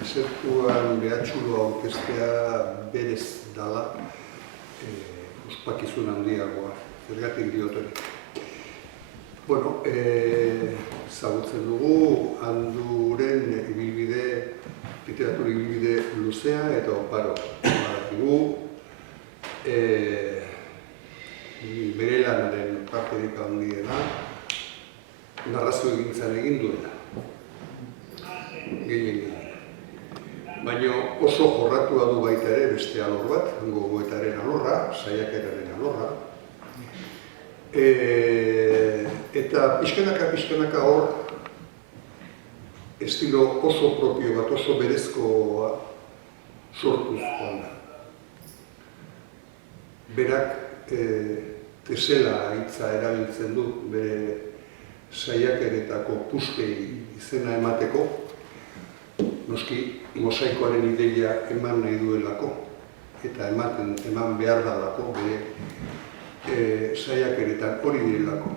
Desertuan behatxuloa aurkeztea berez dala ospakizun handiagoa, zergatik diot hori. Bueno, ezagutzen dugu Anduren ibilbide, literatur ibilbide luzea eta oparo. Badakigu, bere lanaren parterik handiena narrazio egintzan egin duena. Gehien. Baina oso jorratua du baita ere beste alor bat, gogoetaren alorra, saiakeraren alorra. Eta pixkanaka hor, estilo oso propio bat, oso berezkoa sortuz joan da. Berak tesela hitza erabiltzen du bere saiakeretako puskei izena emateko, noski mosaikoaren ideia eman nahi duelako, eta eman behar dalako bere saiakeretan hori direlako,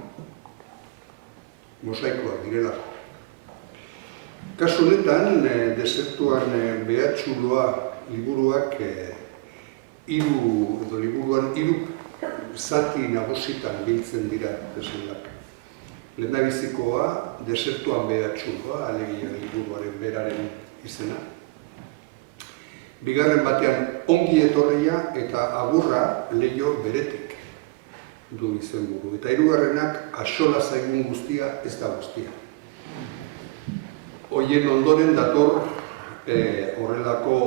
mosaikoak direlako. Kasu honetan, Desertuan behatxuloa liburuak liburuan hiru zati nagusitan biltzen dira teselak. Lehendabizikoa, Desertuan behatxuloa, alegia liburuaren beraren izena. Bigarren batean, ongi etorria eta agurra leiho beretik du izenburu. Eta hirugarrenak, axola zaigun guztia ez da guztia. Horien ondoren dator horrelako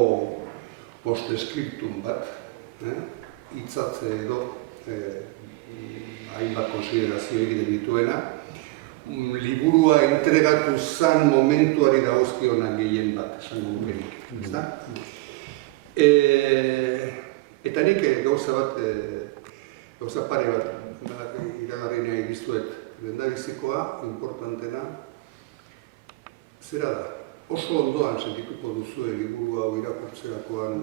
posteskriptum bat, hitzatze edo hainbat konsiderazio egiten dituena, liburua entregatu zan momentuari dagozkionak gehien bat, esango nukenik, ezta? Eta nik gauza pare bat iragarri nahi dizuet, lehendabizikoa, importantena, zera da, oso ondoan sentituko duzue liburu hau irakurtzerakoan,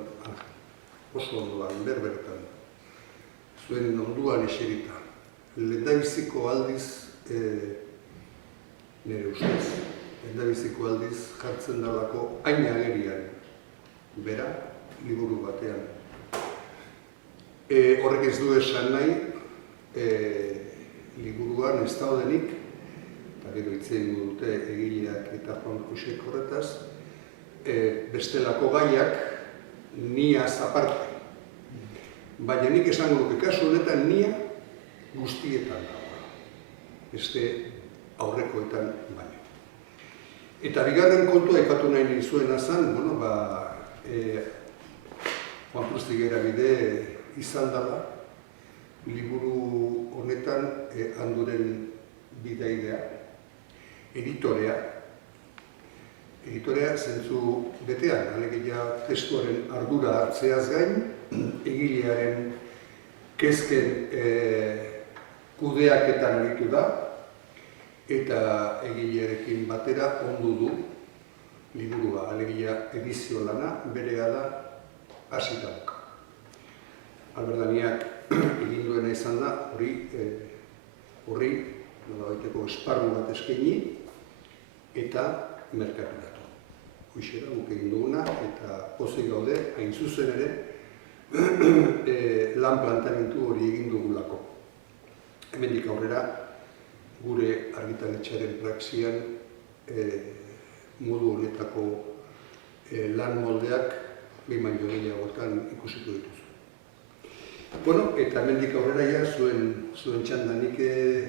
oso ondoan, berbertan, zuen onduan eserita. Lehendabiziko aldiz, nire ustez, lehendabiziko aldiz jartzen dalako hain agerian, bera, liburu batean. Horrek ez du esan nahi, liburuan ez daudenik, eta gero hitzein dute egileak eta Juan Josek horretaz, bestelako gaiak niaz aparte. Baina nik esango duke kasu honetan nia guztietan dagoa, beste aurrekoetan baina. Eta bigarren kontua aipatu nahi nizuena zen, Juan Krustigera bide izan dela, liburu honetan Anduren bidaidea, editorea zentzu betean, alegia testuaren ardura hartzeaz gain, egilearen kezken kudeaketan aritu da, eta egilearekin batera ondu du liburua, alegia edizio lana, berehala hasita dauka. Alberdaniak egin duena izan da, horri nolabaiteko esparru bat eskaini eta merkaturatu. Hoxe da, guk egin duguna, eta pozik gaude, hain zuzen ere, lan plantamentu hori egin dugulako. Hemendik aurrera, gure argitaletxearen praxian modu honetako lan moldeak behin gehiagotan ikusiko dituzu. Bueno, eta hemendik aurrera zuen txandanik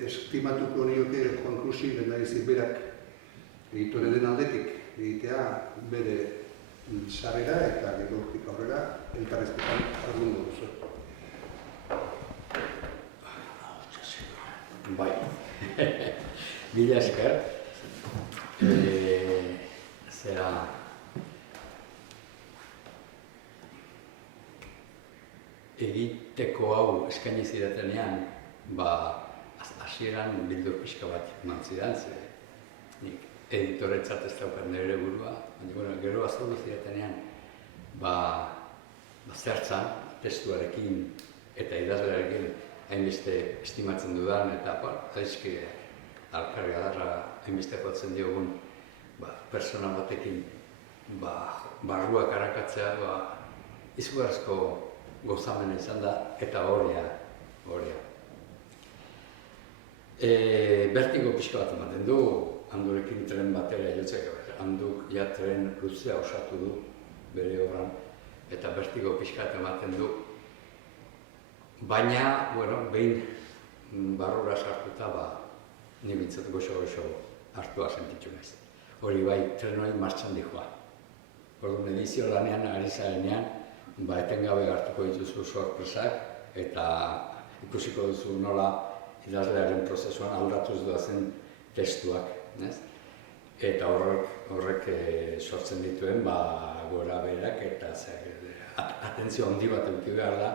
estimatuko nioke Juan Krusi lehendabizi berak editore den aldetik egitea bere sarrera eta gero hortik aurrera elkarrezketan argundu duzu. Bai, mila esker, zera egiteko hau eskaini zidatenean, hasieran bildur pixka bat eman zidan, nik editoretzat ez daukat nire burua, baina gero azaldu zidatenean, zertzan testuarekin eta idazlearekin hainbeste estimatzen dudan, eta zaizki alkarri adarra hainbeste jotzen diogun persona batekin barruak arakatzea, izugarrizko gozamena izan da, eta horia. Bertigo pixka bat ematen du, Andurekin tren batera jotzek, Anduk ja tren luzea osatu du bere horran, eta bertigo pixka bat ematen du. Baina, behin barrura sartuta, ni bintzat goxo hartua sentitzu naiz. Hori bai, tren hori martxan dihoa. Orduan edizio lanean, ari zarenean, etengabe hartuko dituzu sorpresak, eta ikusiko duzu nola idazlearen prozesuan aldatuz doazen testuak, eta horrek sortzen dituen gora berak, eta atentzio handi bat eduki behar da,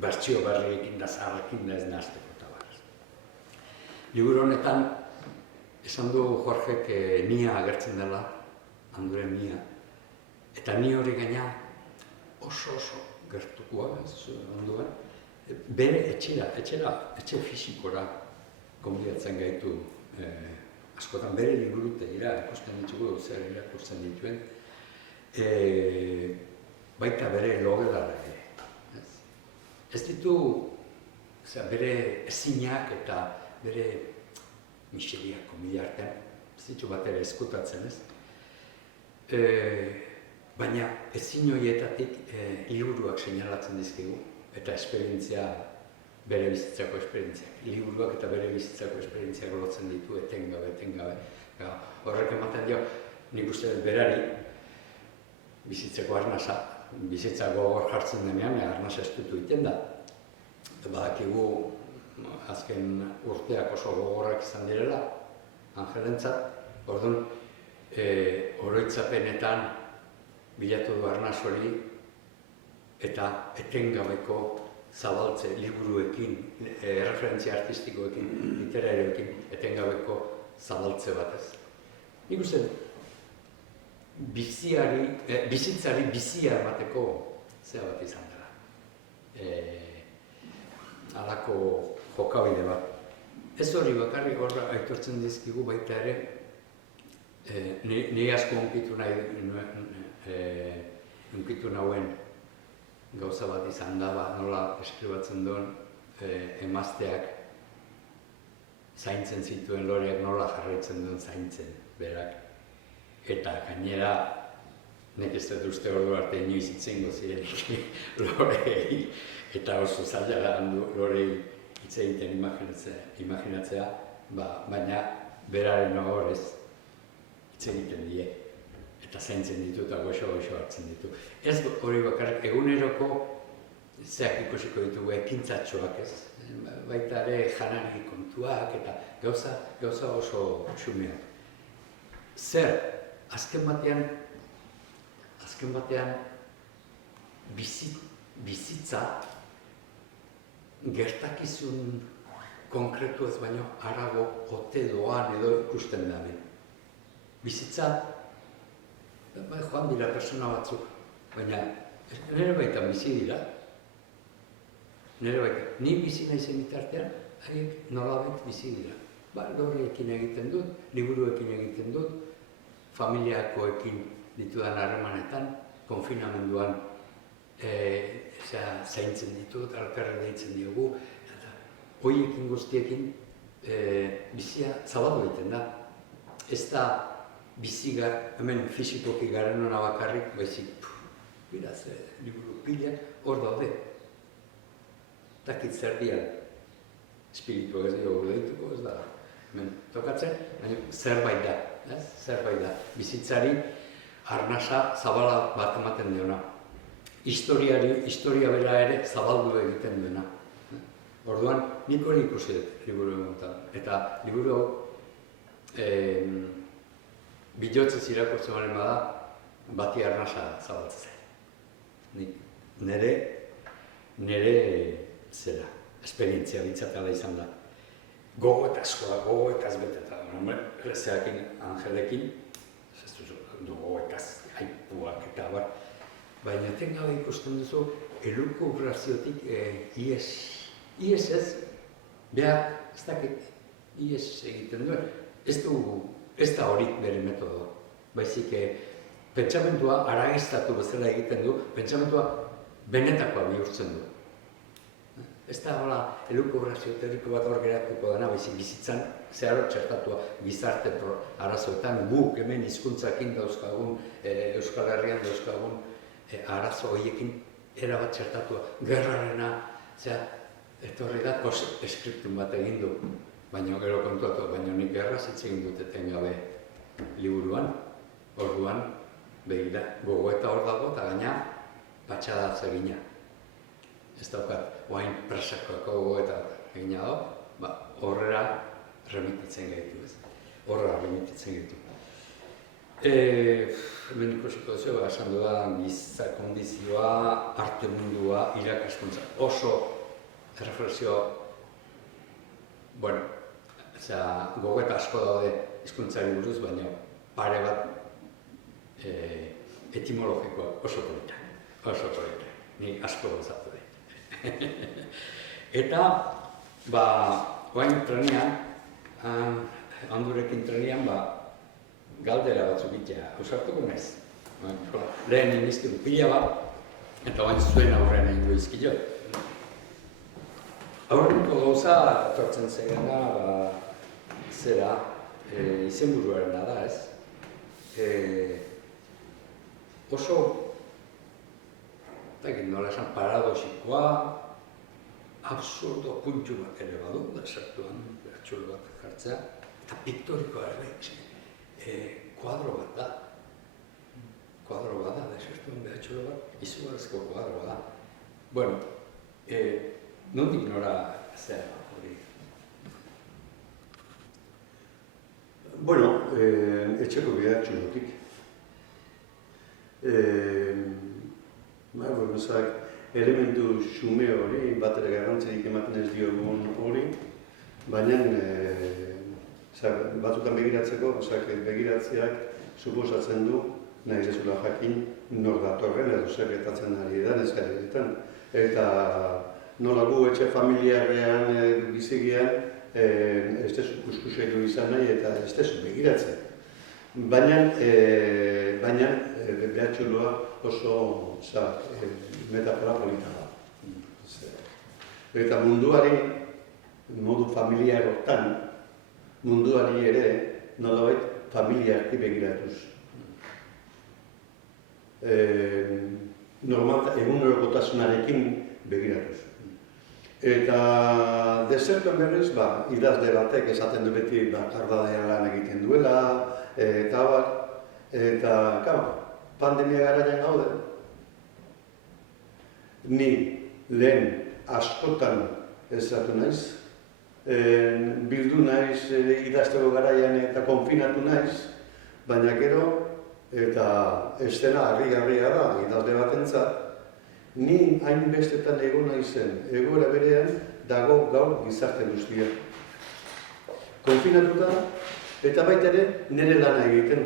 bertsio berriekin da zaharrekin da ez nahazteko eta barraz. Liburu honetan, esan du Jorgek nia agertzen dela, Anduren nia, eta ni hori gaina oso gertukoa, Anduren, bere etxe fisikora konbidatzen gaitu askotan bere liburutegira ikusten ditugu, zer irakurtzen dituen, baita bere logelara ere. Ez ditu bere ezinak eta bere miseriak komila artean, ez ditu bat ere eskutatzen, baina ezin horietatik liburuak seinalatzen dizkigu, eta esperientzia, bere bizitzako esperientziak. Liburuak eta bere bizitzako esperientziak lotzen ditu etengabe. Horrek ematen dio, nik uste berari bizitzeko arnasa, bizitza gogor jartzen denean, arnasa estutu egiten da. Badakigu azken urteak oso gogorrak izan direla, Angelentzat, orduan oroitzapenetan bilatu du arnas hori, eta etengabeko zabaltze liburuekin, referentzia artistikoekin, literarioekin, etengabeko zabaltze batez. Nik uste, bizitzari bizia emateko zea bat izan dela. Halako jokabide bat. Ez hori bakarrik horra aitortzen dizkigu baita ere, ni asko unkitu nauen gauza bat izan da, nola eskribatzen duen emazteak zaintzen zituen loreak nola jarraitzen duen zaintzen berak. Eta gainera, nek ez dut uste ordu arte inoiz itzengo zirenik lorei, eta oso zaila da lorei hitz egiten imaginatzea, baina beraren horrez hitz egiten die. Eta zaintzen ditu eta goxo hartzen ditu. Ez hori bakarrik eguneroko zeak ikusiko ditugu ekintzatxoak ez. Baita ere janari kontuak eta gauza oso xumeak. Zer, azken batean bizitza gertakizun konkretu ez baino harago ote doan edo ikusten da. Bizitza joan dira persona batzuk, baina nire baitan bizi dira. Ni bizi naizen bitartean, haiek nolabait bizi dira. Loriekin egiten dut, liburuekin egiten dut, familiakoekin ditudan harremanetan, konfinamenduan zaintzen ditut, alkarra deitzen diogu, eta horiekin guztiekin bizia zabaldu egiten da. Ez da biziga, hemen fisikoki garen hona bakarrik, baizik, biraz, liburu pilak, hor daude. Dakit zer dian, espiritu ez diogu deituko, ez da, hemen tokatzen, zerbait da, bizitzari arnasa zabala bat ematen diona. Historia bera ere zabaldu egiten duena. Orduan, nik hori ikusi dut liburu egotan, eta liburu bilotzez irakurtzen baren bada, bati arnasa zabaltzen. Nire zera, esperientzia bitzatela izan da. Gogoetazkoa, gogoetaz beteta. Zeakin, Angelekin, gogoetaz, aipuak eta bar. Baina etengabe ikusten duzu, eluko urraziotik ies ez, behar, ez dakit, ies egiten duen. Ez du ez da hori bere metodo. Baizik, pentsamendua aragiztatu bezala egiten du, pentsamentua benetakoa bihurtzen du. Ez da hola, elukobrazio teoriko bat hor geratuko dena, baizik bizitzan, zeharo txertatua gizarte arazoetan, guk hemen hizkuntzakin dauzkagun, Euskal Herrian dauzkagun arazo horiekin erabat txertatua. Gerrarena, etorri da post-eskriptun bat egin du, baina gero kontuatu, baina nik gerraz hitz egin dut etengabe liburuan, orduan, begira, gogoeta hor dago, eta gaina patxada zegina. Ez daukat, oain presakoako gogoeta egina dago, horrela remititzen gaitu ez. Horrela remititzen gaitu. Hemen ikusiko duzu, esan dudan, giza kondizioa, arte mundua, irakaskuntza, oso erreflexio, bueno, gogoeta asko daude hizkuntzari buruz, baina pare bat etimologikoa oso polita, ni asko gozatu dut. Eta, oain trenean, handurekin trenean, galdera batzuk itea, ausartuko naiz. Lehen inizkidu pila bat, eta oain zuen aurrean egin du izkilo. Aurrenko gauza, etortzen zegena, zera, izenburuarena da, ez? Oso, eta egin nola esan paradoxikoa, absurdo puntu bat ere badu, da sartuan, behatxulo bat jartzea, eta piktorikoa ere, kuadro bat da. Kuadro bat da, desertuan behatxulo bat, izugarrizko kuadro bat da. Bueno, nondik nora zer hori? Bueno, etxeko behatxulotik. Elementu xume hori, bat ere garrantzirik ematen ez diogun hori, baina batzutan begiratzeko, begiratzeak suposatzen du, nahi zezula jakin, nor datorren edo zer gertatzen ari edan ezkaretan. Eta nola gu etxe familiarrean bizigian, ez dezu kuskuseilu izan nahi eta ez dezu begiratzen. Baina behatxuloa oso metafora polita da. Eta munduari, modu familiarotan, munduari ere nolabait familiarki begiratuz. Egunerokotasunarekin begiratuz. Eta desertuen berriz, idazle batek esaten du beti bakardadea lan egiten duela, eta pandemia garaian gaude. Ni lehen askotan ezatu naiz, bildu naiz idazteko garaian eta konfinatu naiz, baina gero, eta estena harri-harria da idazle batentzat, ni hainbestetan egon naizen, egoera berean dago gaur gizarte guztia. Konfinatu da, eta baita ere nire lana egiten.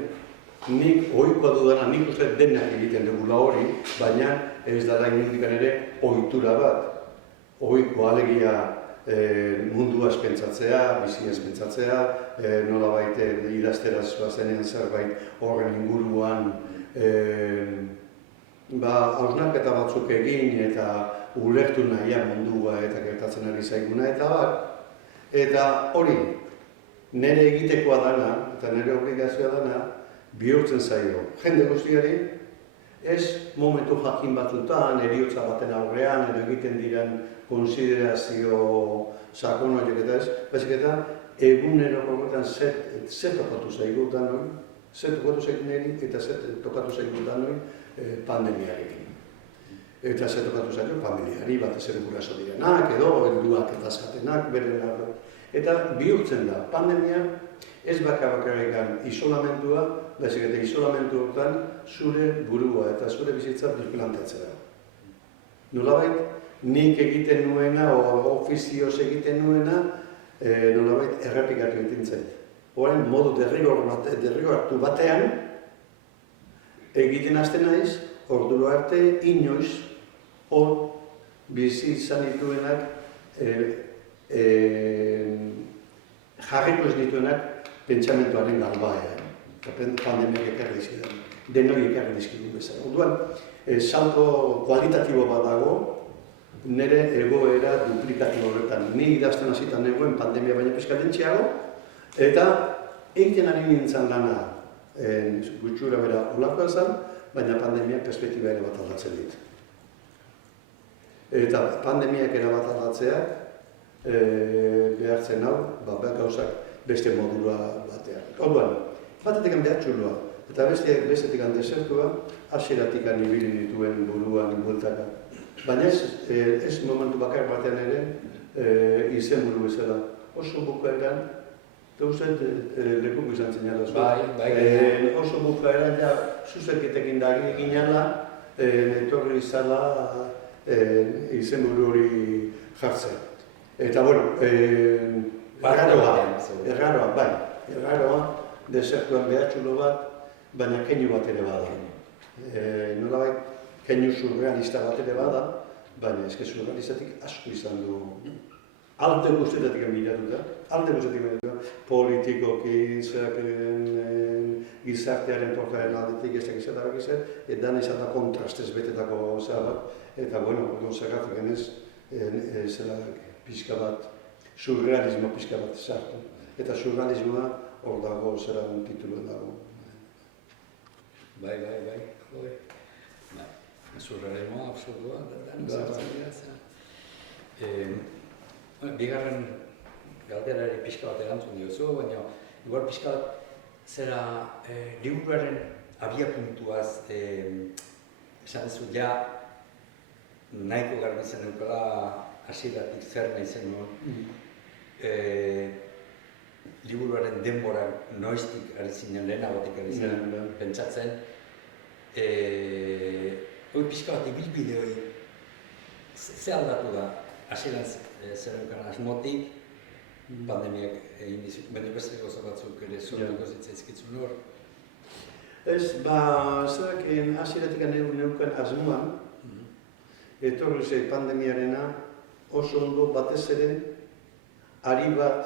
Nik ohikoa dudana, nik uste denak egiten dugula hori, baina ez dara inundikan ere ohitura bat. Ohiko alegia munduaz pentsatzea, biziaz pentsatzea, nolabait idazteraz bazenean zerbait horren inguruan hausnarketa batzuk egin eta ulertu nahia mundua eta gertatzen ari zaiguna eta Eta hori, nire egitekoa dana eta nire obligazioa dana bihurtzen zaio. Jende guztiari, ez momentu jakin batzutan, heriotza baten aurrean, edo egiten diren konsiderazio sakon horiek eta ez, baizik eta egunerokoetan zer tokatu zaigutan hori, zer tokatu zaigutan eta zer tokatu zaigutan hori pandemiarekin. Eta zer tokatu zaigutan familiari batez ere guraso direnak, edo helduak eta azkatenak, beren eta bihurtzen da, pandemia ez bakarrikan isolamentua, baizik eta isolamentu hortan zure burua eta zure bizitza birplantatzea. Nolabait, nik egiten nuena, o ofizioz egiten nuena, nolabait errepikatu egiten zait. Horren modu derrigortu batean, egiten hasten naiz, orduro arte, inoiz, hor bizi izan dituenak, jarriko ez dituenak pentsamentuaren galbaea. Pandemiak ekarri dizkidan, denoi ekarri dizkigun bezala. Orduan, salto kualitatibo bat dago, nire egoera duplikatibo horretan. Ni idazten hasietan egoen pandemia baina pixka lentxeago, eta egiten ari nintzen lana gutxura bera olakoa zen, baina pandemiak perspektiba ere bat aldatzen dit. Eta pandemiak ere bat aldatzeak behartzen hau, gauzak beste modura batean. Orduan, batetik behartxulua, eta bestetik desertua, hasieratik ibili dituen buruan bueltaka. Baina ez momentu bakar batean ere izen buru bezala. Oso bukaeran, eta uste lekuko izan zinala. Oso bukaeran, zuzerketekin da ginala, etorri izala izen buru hori jartzen. Eta, bueno, erraroa, desertuan behatxulo bat, baina keinu bat ere bada. Nolabait, keinu surrealista bat ere bada, baina eske surrealistatik asko izan du. Alde guztietatik miratuta, politikoki, gizartearen portaren aldetik, ez dakiz eta bakiz, eta izan da kontrastez betetako zera bat, eta, bueno, zergatik genez, zera pixka bat, surrealismo pixka bat sartu. Eta surrealismoa hor dago zera tituluen dago. Bai. Surrealismoa absurdua, bigarren galderari pixka bat erantzun diozu, baina igual pixka bat zera liburuaren abiapuntuaz esan duzu ja nahiko garbi zen dukala hasieratik zer nahi zenuen. Liburuaren denbora noiztik ari zinen, lehenagotik ari zinen pentsatzen. Hoi pixka bat ibilbide hori, ze aldatu da? Hasieran zer eukan asmotik, pandemiak egin dizut, baina beste gauza batzuk ere sortuko zitzaizkitzun hor. Ez, zerak hasieratik neukan asmoan, etorri zei pandemiarena oso ondo batez ere ari bat,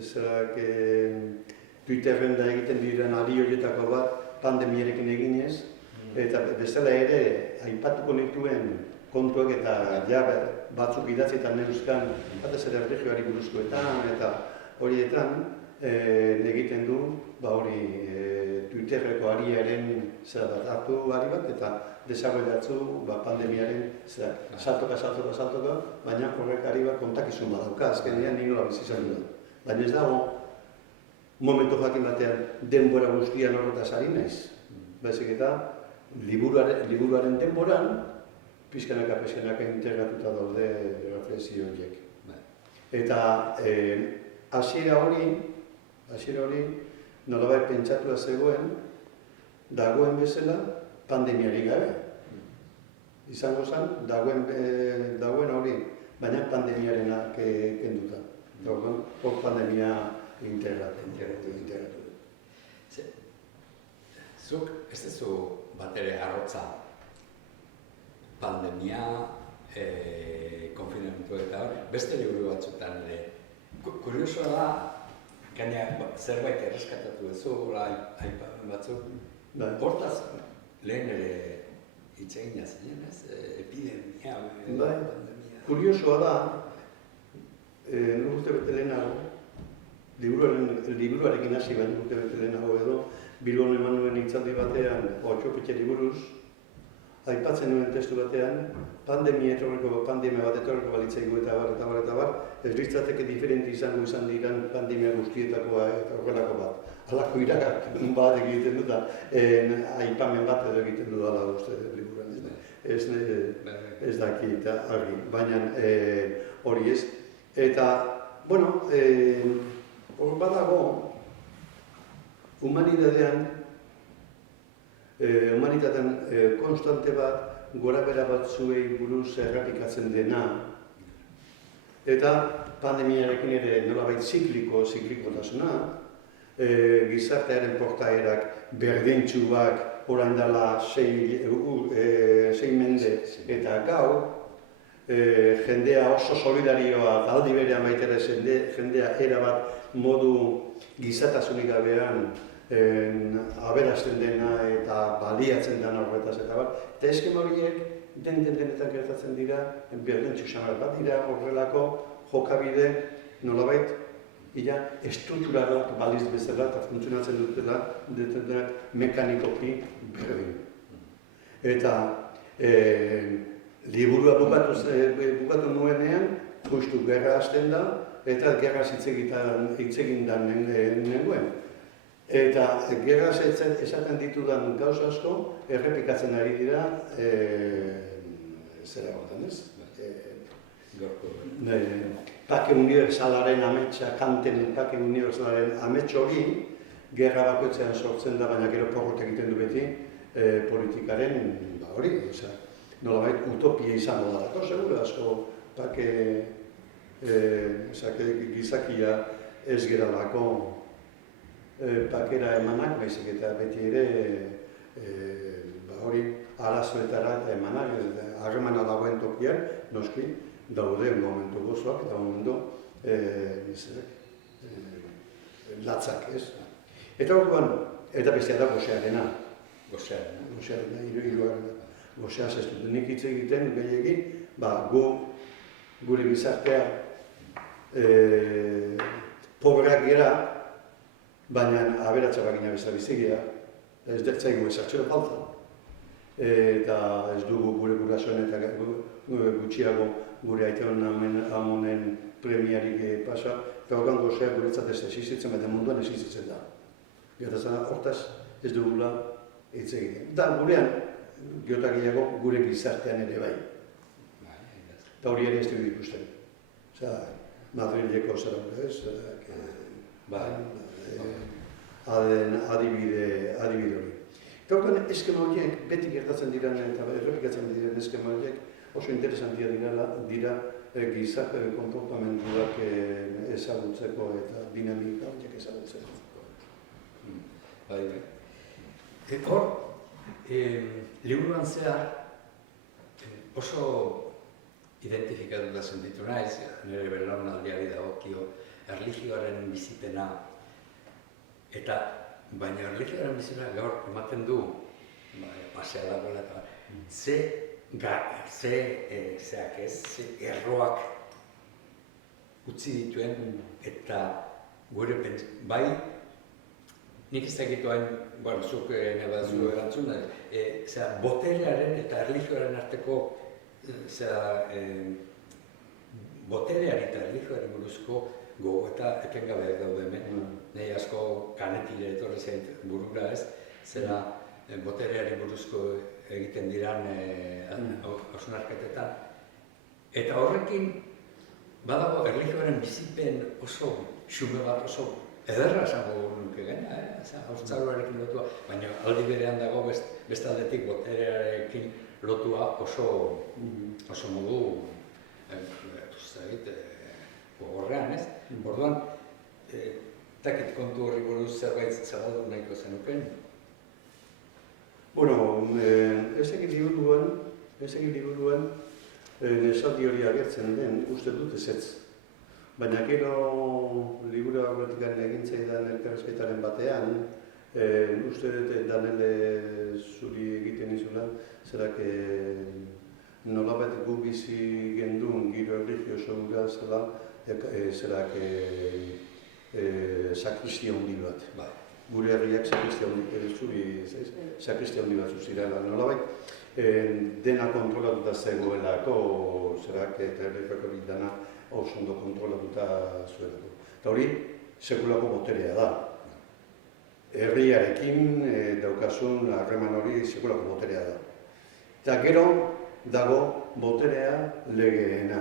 zerak Twitterren da egiten diren ari horietako bat pandemiarekin eginez, eta bezala ere aipatuko nituen kontuak eta batzuk idatzietan neuzkan, batez ere erregioari buruzkoetan eta horietan egiten du, Twitterreko ariaren hartu ari bat eta desarrollatzu pandemiaren saltoka, baina horrek ari bat kontakizun badauka, azkenean ni nola bizi izan dut. Baina ez dago, momentu jakin batean denbora guztian horretaz ari naiz. Baizik eta liburuaren denboran, pixkanaka integratuta daude reflexio horiek. Eta hasiera hori nolabait pentsatua zegoen, dagoen bezala pandemiarik gabe. Izango zen, dagoen hori, baina pandemiarena kenduta. Hor pandemia integratu. Zuk ez duzu bat ere arrotza pandemia, konfinamentu eta hori, beste liburu batzutan ere. Kuriosoa da, gaina zerbait erreskatatu duzu, aipamen batzuk. Hortaz, lehen ere hitz egin zinen, ez? Epidemia, pandemia. Kuriosoa da, urte bete lehenago, liburuarekin hasi baina urte bete lehenago edo, Bilbon eman nuen hitzaldi batean, Otxopetxeri buruz, aipatzen nuen testu batean, pandemia bat etorreko balitzaigu eta bar, ez litzateke diferenti izango izan diran pandemia guztietakoa eta horrelako bat. Halako irakak bat egiten dut da, aipamen bat edo egiten dut ala uste liburuan. Ez daki eta argi, baina hori ez. Eta, bueno, hor badago, humanitatean konstante bat, gorabehera batzuei buruz errepikatzen dena, eta pandemiarekin ere nolabait ziklikotasuna, gizartearen portaerak berdintsuak orain dela 6 mende eta gaur, jendea oso solidarioa, aldi berean baitera jendea erabat modu gizatasunik gabean aberasten dena eta baliatzen dena horretaz eta bar. Eta eskema horiek denetan gertatzen dira, berdentsu xamar bat dira horrelako jokabide nolabait estrukturalak baliz bezala eta funtzionatzen dutela mekanikoki berdin. Eta liburua bukatu nuenean, justu gerra hasten da, eta gerra hitz egin da nengoen. Eta gerra esaten ditudan gauza asko, errepikatzen ari dira, zera hortan ez? Pake unibertsalaren ametsa, kanten pake unibertsalaren amets hori, gerra bakoitzean sortzen da, baina gero porrot egiten du beti politikaren hori, nolabait utopia izango da. Seguro asko pake gizakia ez geralako pakera emanak, baizik eta beti ere hori arazoetara eta emanak, harremana dagoen tokian, noski, daude momentu gozoak eta momentu latzak, ez? Eta orduan, eta bestia da gozearena. Gozearena, hirugarrena. Gozeaz ez dut nik hitz egiten, gehiagin, gure gizartea pobreak gera, baina aberatsa bagina bezala bizigia, ez dertzaigu ezartxero falta. Eta ez dugu gure gurasoen eta gutxiago gure aiteon amonen premiarik pasa, eta horregan gozea guretzat ez existitzen, eta munduan existitzen da. Gertatzen hortaz ez dugula hitz egiten. Da gurean, gehiago gure gizartean ere bai. Eta hori ere ez dugu ikusten. Madrileko zera ez? Adibide hori. Eta horretan eskema horiek, beti gertatzen diren eta errepikatzen diren eskema horiek oso interesantia dira gizarte konportamenduak ezagutzeko eta dinamika horiek ezagutzeko. Hor, liburuan zehar oso identifikatuta sentitu naiz, nire belaunaldiari dagokio erlijioaren bizipena, eta baina erlijioaren bizipena gaur ematen du, pasea dagoela eta ze erroak utzi dituen eta gure bai, nik ez dakituain, zuk nebazu erantzun, boterearen eta erlijioaren arteko botereari eta erlijioari buruzko gogoeta etengabe daude hemen. Nahi asko kanetile etorri zait burura ez, zera botereari buruzko egiten diran hausnarketetan. Eta horrekin badago erlijioaren bizipen oso xume bat oso ederra esango nuke gaina, haurtzaroarekin lotua, baina aldi berean dago bestaldetik boterearekin lotua oso modu gogorrean, ez? Orduan, takit kontu horri buruz zerbait zabaldu nahiko zenuken? Ezekit liburuan esaldi hori agertzen den, uste dut ezetz. Baina gero liburu horretik egin zaidan elkarrizketaren batean, uste dut Danele zuri egiten izula, zerak nolabait gu bizi gendun giro erlijioso gura zela, zerak sakristia handi bat. Gure herriak sakristia handi bat zuzirela, nolabait dena kontrolatuta zegoelako, zerak eta erlijioak hori dena oso ondo kontrolatuta zuelako. Eta hori, sekulako boterea da. Herriarekin daukasun harreman hori sekulako boterea da. Eta gero dago boterea legeena.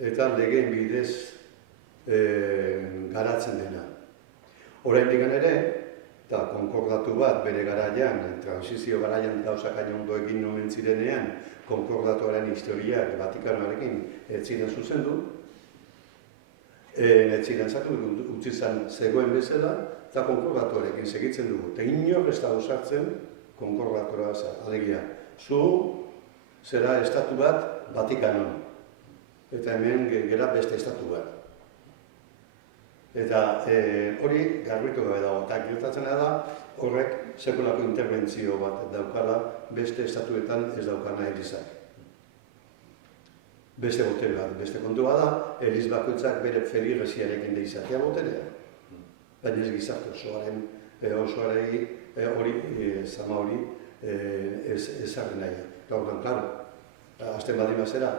Eta legeen bidez garatzen dena. Oraindik ere, eta konkordatu bat bere garaian, transizio garaian gauzak ondo egin omen zirenean, konkordatuaren historiak Vatikanoarekin ez ziren zuzendu, ez ziren zatu, utzi zen zegoen bezala, eta konkordatuarekin segitzen dugu. Eta inor ez da usartzen konkordatora alegia. Zu zera estatu bat Vatikanon, eta hemen gera beste estatu bat. Eta hori garbitu gabe dago, eta gertatzena da horrek sekulako interbentzio bat daukala beste estatuetan ez daukana Elizak. Beste botere bat, beste kontua da, Eliz bakoitzak bere feligreziarekin da izatea boterea. Baina ez gizarte osoarei hori, zama hori, ezarri nahi. Eta horretan, klaro, azten baldin bazera,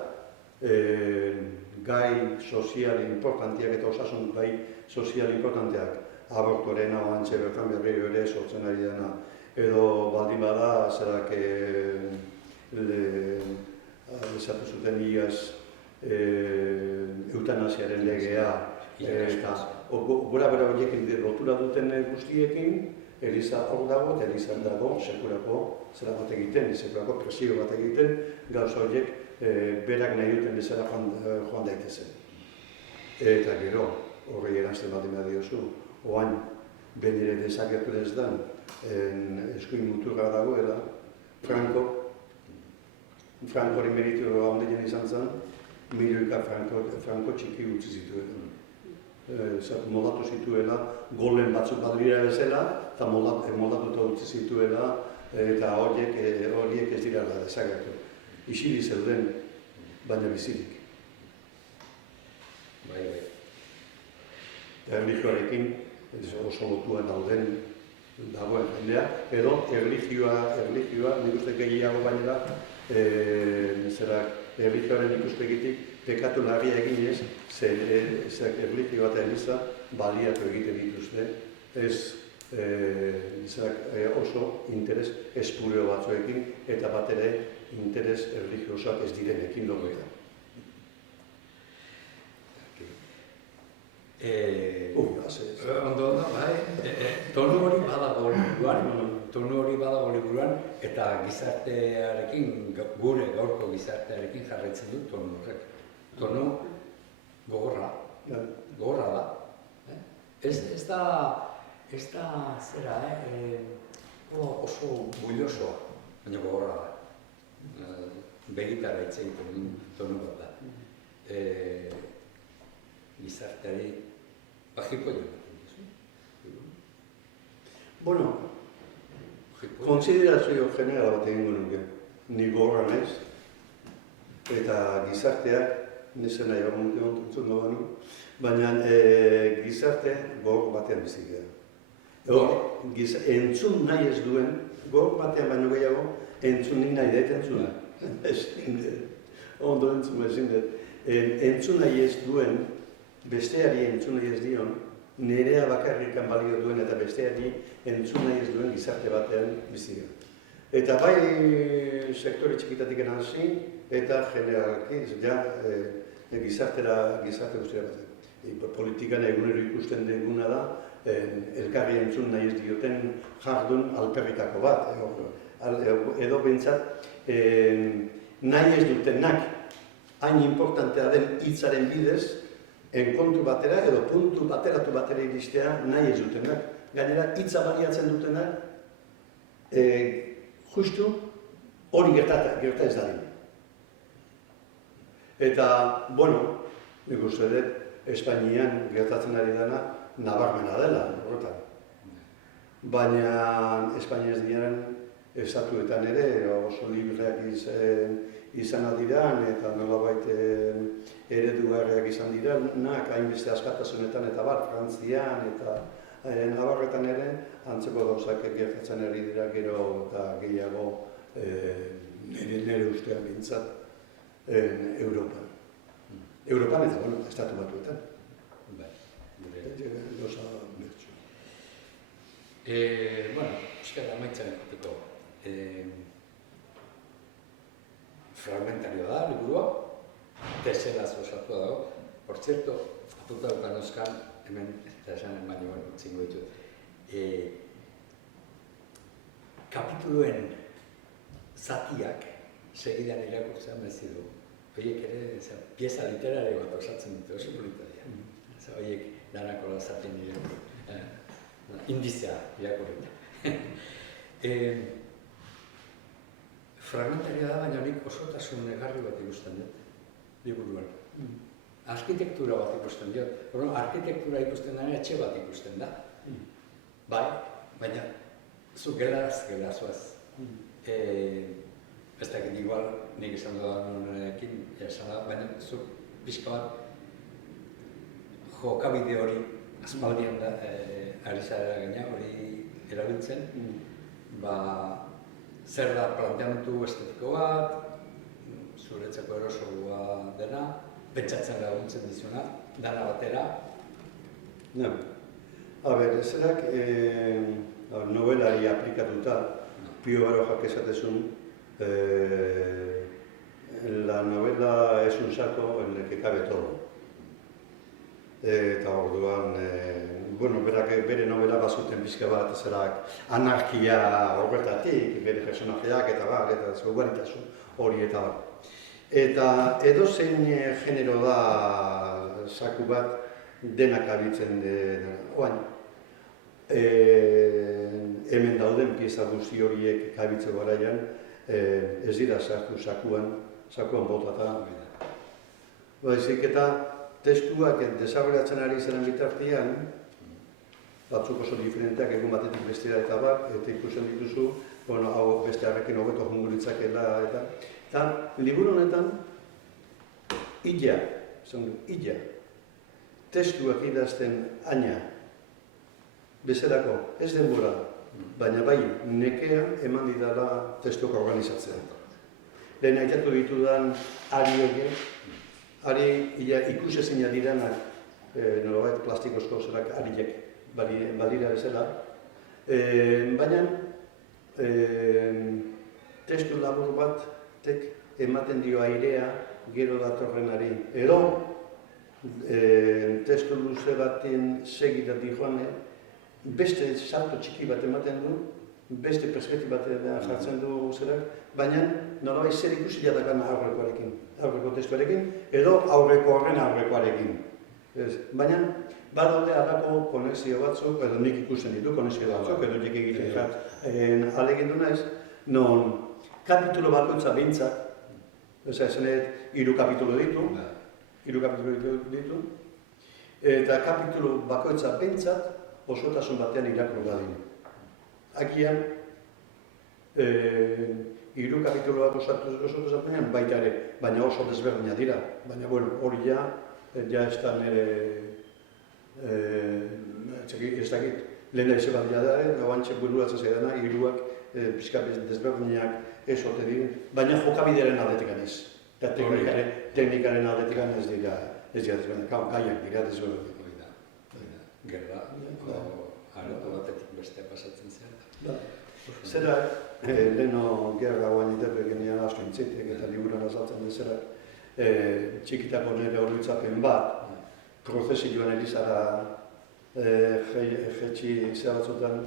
gai sozial importantiak eta osasun gai sozial importanteak, abortoren hau antxe bertan berriro ere sortzen ari dena, edo baldin bada, zerak esatu zuten iaz eutanasiaren legea, eta gora bera horiekin lotura duten guztiekin, Eliza hor dago eta Elizan dago sekurako zera bat egiten, sekurako presio bat egiten, gauza horiek berak nahi duten bezala joan daitezen. Eta gero, horri eranzten bat dima diozu, oain, benire desagertu ez dan, eskuin muturra dagoela, Frankori meritu handeien izan zen, milioika Franko txiki utzi zituen. Moldatu zituela, golen batzuk badira bezala, eta moldatuta utzi zituela, eta horiek ez dira desagertu. Isili zeuden, baina bizirik. Bai. Erlijioarekin oso lotua dagoen jendea, edo erlijioa nik uste gehiago bainera, erlijioaren ikuspegitik pekatu larria eginez, erlijioa eta Eliza baliatu egiten dituzte, ez oso interes espureo batzuekin eta bat ere interes erlijiosoak ez direnekin logoetan. Ondo, bai, tonu hori badago liburuan, eta gizartearekin, gure gaurko gizartearekin jarraitzen dut tonu horrek. Tonu gogorra da. Ez da zera, oso builosoa, baina gogorra da. Begitara hitz egiten tonu bat da. Gizarteari bajiko joan. Bueno, konsiderazio generala bat egingo nuke. Ni gogorra naiz, eta gizarteak, nizena nahi bamuntze ontuntzun banu, baina gizarte gogor batean bizik gara. Entzun nahi ez duen, gogor batean baino gehiago, entzun nahi dut entzuna. Ondo entzun ezin dut. Entzun nahi ez duen, besteari entzun nahi ez dion, nerea bakarrikan balio duen eta besteari entzun nahi ez duen gizarte batean bizik gara. Eta bai sektore txikitatik hasi eta generalki, gizarte guztira bat. Politikan egunero ikusten duguna da, elkarri entzun nahi ez dioten jardun alperritako bat. Edo behintzat, nahi ez dutenak, hain importantea den hitzaren bidez, enkontu batera edo puntu bateratu batera iristea nahi ez dutenak. Gainera, hitza baliatzen dutenak, justu hori gerta ez dadin. Eta, bueno, nik uste dut, Espainian gertatzen ari dena nabarmena dela, horretan. Baina Espainia ez diaren estatuetan ere oso libreak izan adiran eta nolabait eredugarriak izan diranak, hainbeste askatasunetan eta Frantzian eta Navarretan ere antzeko gauzak gertatzen ari dira gero eta gehiago nire ustean bintzat Europan. Europan eta, bueno, estatu batuetan. Gauza bertsu. Bueno, euskal amaitzen ekoteko. Fragmentarioa da, liburua, teselaz osatua dago. Por cierto, apunta dukan euskan, hemen, eta esanen baino utzingo ditut. Kapituluen zatiak segidan irakurtzen bezi du. Horiek ere, pieza literari bat osatzen dute, oso polita dira. Horiek danako zatien irakurri. Indizea irakurri. Fragmentarioa da, baina nik osotasun egarri bat ikusten dut, liburuan. arkitektura bat ikusten diot. Bueno, arkitektura ikusten da, etxe bat ikusten da. Bai, baina zu gelaz zoaz. Ez dakit igual, nik esan dudanekin, baina zu pixka bat jokabide hori aspaldian da, ari zara gaina hori erabiltzen, zer da planteamendu estetiko bat, zuretzeko erosoa dena, pentsatzen laguntzen dizuna, dana batera. Zerak, novelari aplikatuta, Pio Barojak esatezun, la novela es un saco en el que cabe todo. Eta orduan, berak bere novela bazuten bizka bat, zerak anarkia horretatik, bere personajeak eta zaugaritasun hori eta bar. Eta edozein genero da saku bat denak abitzen oain. Hemen dauden pieza guzti horiek kabitzeko garaian, ez dira sartu sakuan botata. Baizik eta testuak desagerratzen ari zeren bitartean, batzuk oso diferenteak egun batetik bestera eta bar, eta ikusten dituzu, hau beste harrekin hobeto jongo litzakela eta liburu honetan, illa, testuak idazten aina, bezerako, ez denbora, baina bai nekea eman didala testuak organizatzea. Lehen aitatu ditudan ari horiek, ari ikusezina direnak, nolabait plastikozko zerak ariek badira bezala, baina testu labur batek ematen dio airea gero datorrenari. Edo testu luze baten segitati joan, beste salto txiki bat ematen du, beste perspektiba batean jartzen du zerak, baina nolabait zer ikusia dakan aurreko testuarekin, edo aurreko horren aurrekoarekin. Baina, badaude halako konexio batzuk, edo nik ikusten ditu konexio batzuk, edo nik egiten alegindu naiz, non kapitulo bakoitza behintzat, esanet 3 kapitulo ditu, eta kapitulo bakoitza behintzat osotasun batean irakurri dadin. Agian, 3 kapituloak osotasun baita ere, baina oso desberdina dira. Baina, hori ja ez da nire, ez dakit, lehen eze bat dira da, gauantxe bururatzen zaidana, 3ak pixka desberdinak ez ote dira, baina jokabideren aldetik anez. Eta teknikaren aldetik ez dira desberdinak, gaiak dira desberdinak. Gerra, aratu batetik beste pasatzen zen. Zera, leheno gerra guain itepe genean asko intzitek eta liburan azaltzen dezera, txikitako nire horretzapen bat, prozesioan elizara jetxi zehatzutan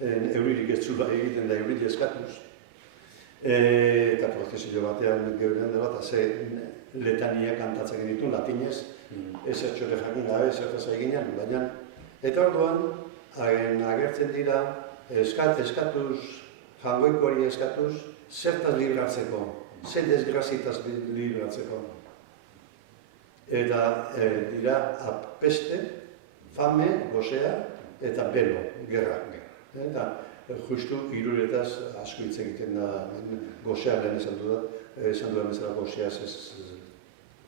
euririk ez zula egiten da euririk eskatuz. Eta prozesio batean geurean dela, eta ze letania kantatzen ditu latinez, ez ertxore jakin gabe, zertaz eginean, baina. Eta orduan, agertzen dira, eskatuz, jangoiko hori eskatuz, zertaz libratzeko, zer desgrazitaz libratzeko. Eta dira apeste, fame, gozea eta belo, gerra. Eta justu hiruretaz asko hitz egiten da, gozea lehen esan dudan bezala gozea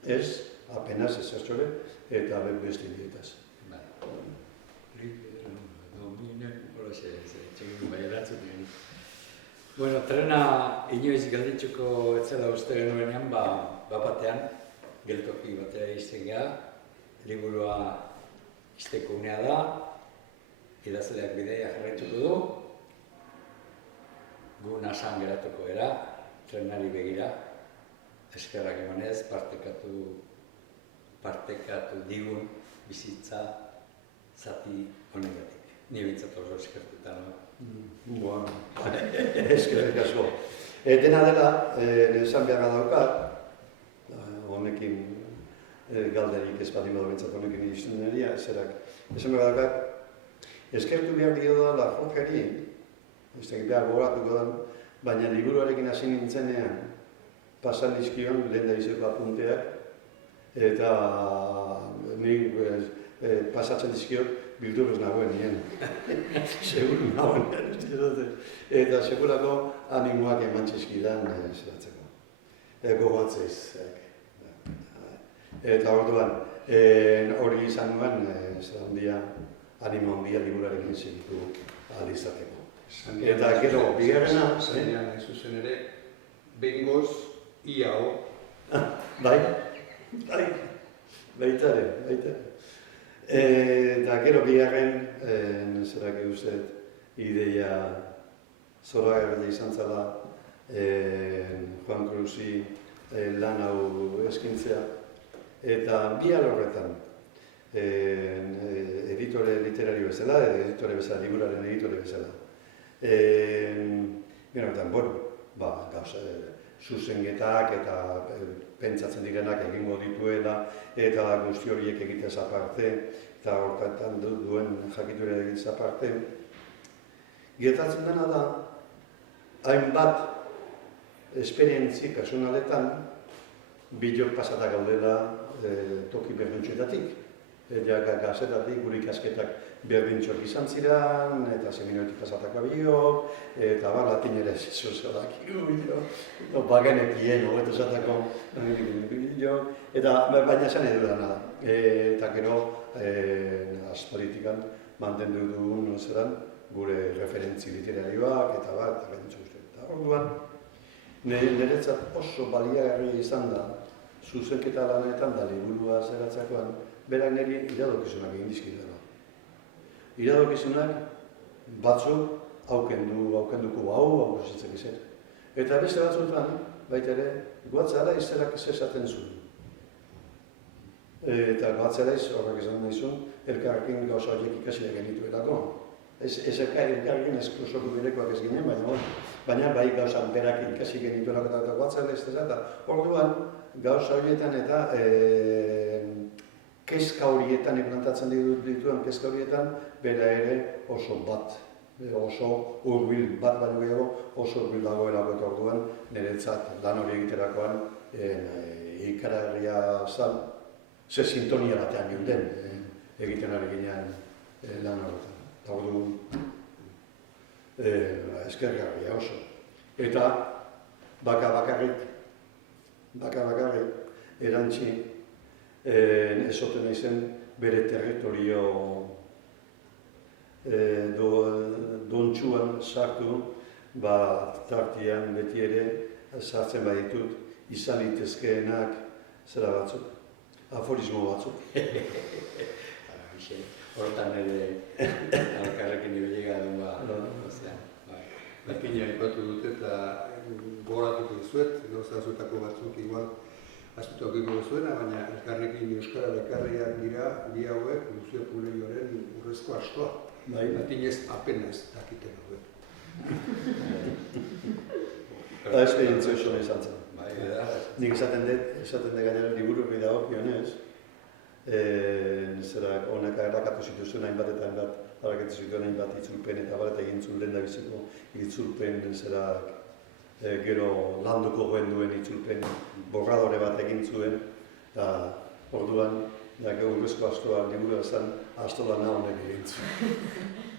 ez, apenas ez zertxore, eta beste dietaz. Bueno, trena inoiz gelditzuko etzela uste genuenean, batean, geltoki batea izten geha, liburua izteko unea da, idazleak bidea jarraituko du, gu nasan geratuko era, trenari begira, eskerrak emanez, partekatu digun bizitza zati honegatik. Ni bintzat oso eskertuta, no? Eskerrik asko. Dena dela, esan beharra daukat, honekin galderik ez badin badu bintzat honekin izten deneria, esan beharra daukat, eskertu behar dio da Jorgeri, ez da behar goratuko da, baina liburuarekin hasi nintzenean, pasan dizkion lehen da izeko apunteak, eta nik pasatzen dizkiot bildurrez nagoen nien. Seguru nagoen, eta segurako animoak eman txizkidan zeratzeko. Gogoatzeiz. Eta orduan, hori izan nuen, animo handia liburarekin segitu ahal izateko. Eta gero, bigarrena... Zanean, zuzen ere, behingoz, iao. Bai, baita ere. Eta gero bigarren, zerak eguzet, ideia zoragarria izan zela Juan Cruzi lan hau eskintzea. Eta bi alorretan, editore literario bezala, editore bezala, liburaren editore bezala. Gauza, zuzenketak eta pentsatzen direnak egingo dituela, eta guzti horiek egitez aparte, eta horretan duen jakitura egitez aparte. Gertatzen dena da, hainbat esperientzi personaletan, bilok pasata gaudela toki berdintxoetatik. Gazetatik gure ikasketak berdintxoak izan ziren, eta seminoetik pasatako biok, eta latinera ez zozodak bagenekien hogetu zatako biok, eta baina esan edu dena. Eta gero, aspalitikan mantendu dugun zeran gure referentzi literarioak, eta bat, eta orduan, niretzat oso baliagarria izan da, zuzenketa lanetan da liburua zeratzakoan, berak niri iradokizunak egin dizkidala. Iradokizunak batzuk aukenduko hau zitzak izan. Eta beste batzuetan, baita ere, goatzara izerak esaten zuen. Eta goatzara horrek esan nahi zuen, elkarrekin gauza horiek ikasiak genituelako. Ez elkarrekin eskusoku berekoak ez ginen, baina bai gauza berak ikasi genituelako eta goatzara ez da. Orduan, gauza horietan eta kezka horietan, implantatzen dituen kezka horietan, bera ere oso bat, oso hurbil bat baino gehiago, oso hurbil dagoelako eta orduan, niretzat lan hori egiterakoan ikaragarria zan, ze sintonia batean ginden egiten ari ginean lan horretan. Eta orduan, eskergarria oso. Eta bakarrik erantzi ezoten naizen bere territorio dontsuan sartu, tartian beti ere sartzen baditut izan litezkeenak zera batzuk, aforismo batzuk. Hortan ere alkarrekin ibilega duen Lakina ipatu dute eta gogoratuko dizuet, gauzazuetako batzuk igual astutu aukiko duzuena, baina elkarrekin euskara ekarriak dira bi hauek Luzio Puleioren urrezko astoa. Latinez apenas dakiten hauek. Esperientzia oso izan zen. Nik esaten dut gainera liburu hori dagokionez, honak errakatu zituzuen hainbat eta hainbat, harraketu zituen hainbat itzulpen eta bat egin zuen lehendabiziko itzulpen gero landuko goen duen itzulpen borradore bat egin zuen, eta orduan, urrezko astoa liburu ezan astola nahonek egin zuen.